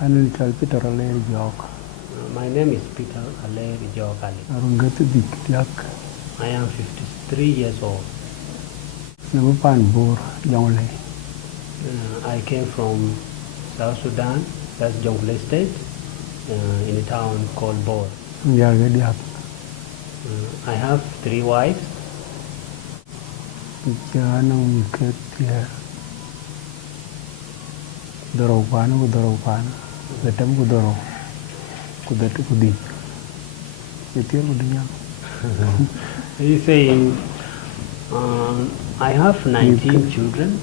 My name is Peter Ale Jokali. I am 53 years old. I came from South Sudan, that's Jonglei State, in a town called Bor. I have 3 wives. He's saying, I have 19 children.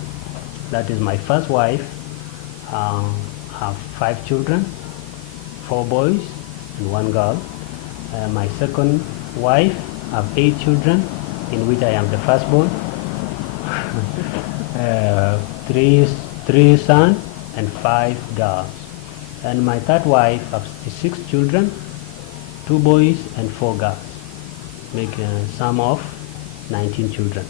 That is my first wife. I have 5 children, 4 boys and 1 girl. My second wife have 8 children, in which I am the firstborn. 3 sons and 5 girls. And my third wife has 6 children, 2 boys and 4 girls, making a sum of 19 children.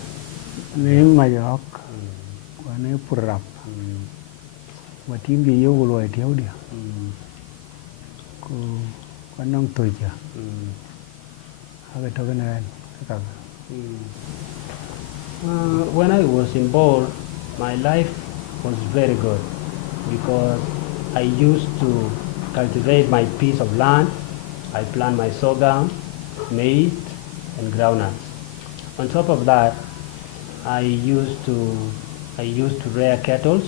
When I was in Bor, my life was very good because I used to cultivate my piece of land. I plant my sorghum, maize, and groundnuts. On top of that, I used to rear cattle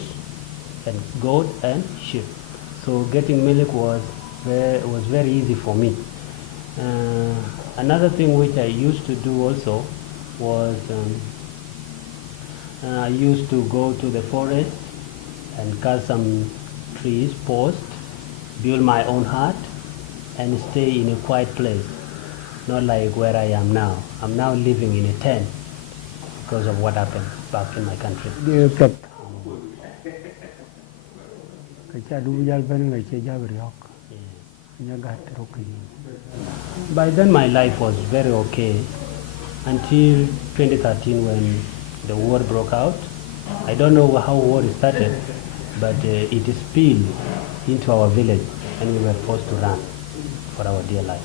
and goat and sheep. So getting milk was very easy for me. Another thing which I used to do also was I used to go to the forest and cut some trees, posts, build my own hut, and stay in a quiet place, not like where I am now. I'm now living in a tent because of what happened back in my country. By then my life was very okay until 2013 when the war broke out. I don't know how war started, but it spilled into our village and we were forced to run for our dear life.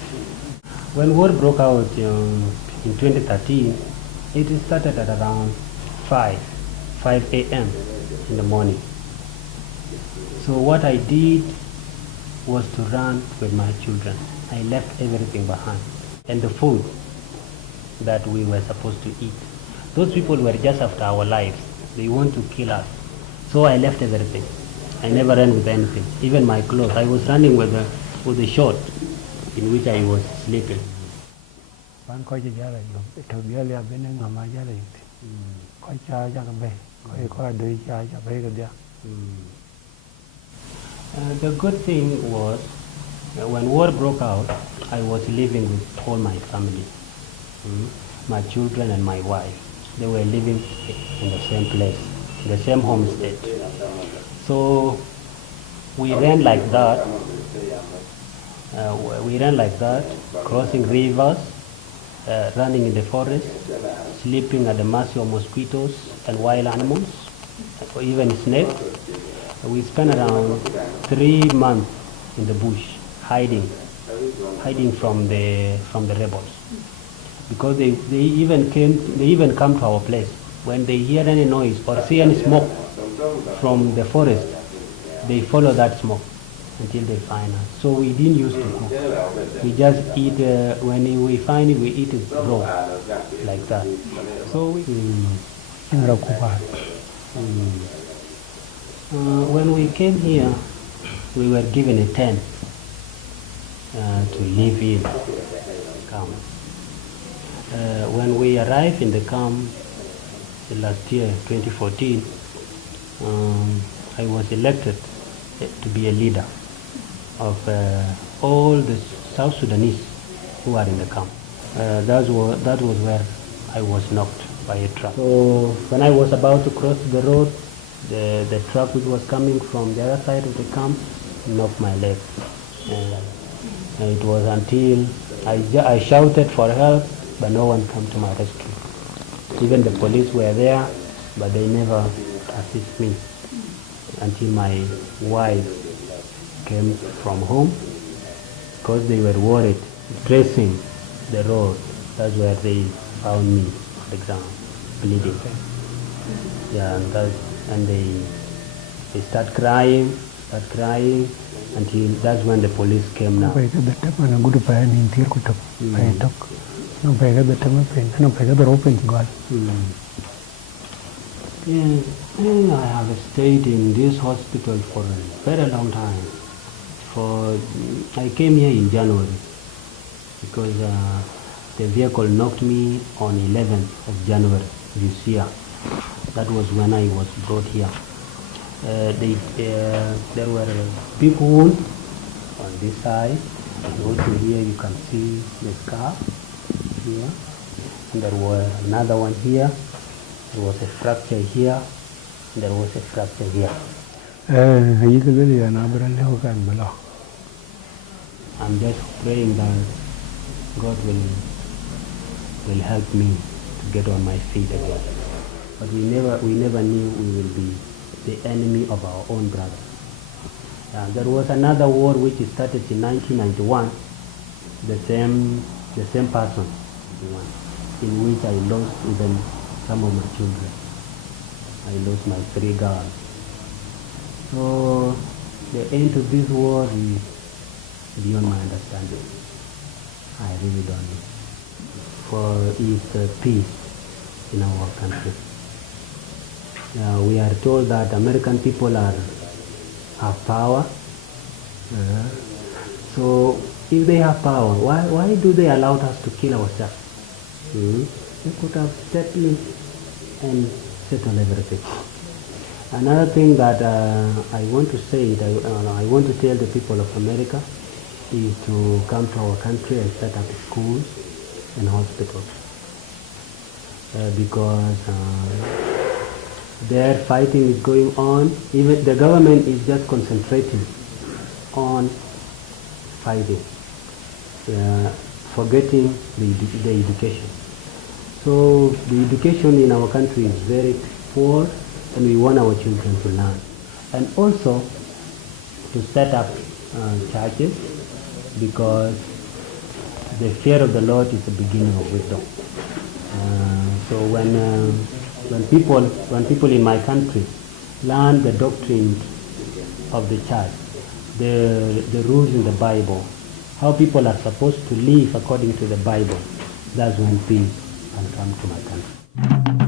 When war broke out in 2013, it started at around 5 a.m. in the morning. So what I did was to run with my children. I left everything behind. And the food that we were supposed to eat. Those people were just after our lives. They want to kill us. So I left everything. I never ran with anything. Even my clothes. I was running with a short in which I was sleeping. The good thing was, when war broke out, I was living with all my family, my children and my wife. They were living in the same place, the same homestead. So we ran like that. Crossing rivers, running in the forest, sleeping at the mercy of mosquitoes and wild animals, or even snakes. We spent around 3 months in the bush, hiding from the rebels, because they even come to our place. When they hear any noise or see any smoke from the forest, they follow that smoke until they find us. So we didn't used to cook. We just eat, when we find it, we eat it raw, like that. So when we came here, we were given a tent to live in camp. When we arrived in the camp last year, 2014, I was elected to be a leader of all the South Sudanese who are in the camp. That was where I was knocked by a truck. So when I was about to cross the road, the truck which was coming from the other side of the camp knocked my leg. And it was until I shouted for help, but no one came to my rescue. Even the police were there, but they never assisted me until my wife came from home because they were worried, tracing the road. That's where they found me on the ground, bleeding. Yeah, and they start crying until that's when the police came now. Yeah, I have stayed in this hospital for a very long time. I came here in January because the vehicle knocked me on 11th of January this year. That was when I was brought here. There were big wounds on this side, and also here you can see the scar here, and there was another one here. There was a fracture here, and there was a fracture here. I'm just praying that God will help me to get on my feet again. But we never knew we will be the enemy of our own brother. There was another war which started in 1991, the same person, in which I lost even some of my children. I lost my 3 girls. So the end of this war is beyond my understanding. I really don't know. For it's peace in our country. We are told that American people have power. So if they have power, why do they allow us to kill ourselves? They could have stepped in and settled everything. Another thing that I want to say, I want to tell the people of America is to come to our country and set up schools and hospitals. Because their fighting is going on. Even the government is just concentrating on fighting, forgetting the education. So the education in our country is very poor, and we want our children to learn. And also to set up churches, because the fear of the Lord is the beginning of wisdom. So when people in my country learn the doctrine of the church, the rules in the Bible, how people are supposed to live according to the Bible, that's when peace can come to my country.